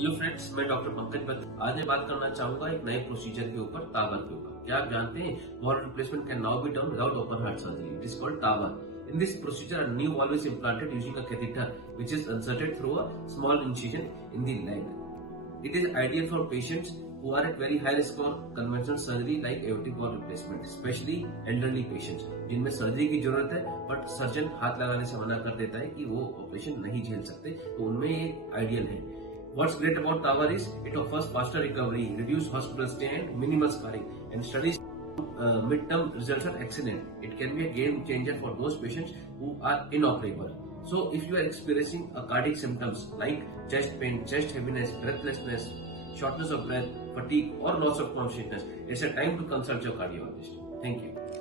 Hello friends, मैं doctor Pankaj बत आज मैं बात करना चाहूंगा एक नए प्रोसीजर के ऊपर, टावर के ऊपर। क्या आप जानते हैं valve replacement can now be done without open heart surgery? It is called tower. In this procedure, a new valve is implanted using a catheter which is inserted through a small incision in the leg. It is ideal for patients who are at very high risk for conventional surgery like aortic valve replacement, especially elderly patients जिनमें surgery की जरूरत है but surgeon हाथ लगाने से मना कर देता है कि वो ऑपरेशन नहीं झेल सकते, तो उनमें ये आइडियल है। What's great about TAVR is it offers faster recovery, reduced hospital stay and minimal scarring, and studies mid-term results are excellent. It can be a game changer for those patients who are inoperable. So if you are experiencing a cardiac symptoms like chest pain, chest heaviness, breathlessness, shortness of breath, fatigue or loss of consciousness, it's a time to consult your cardiologist. Thank you.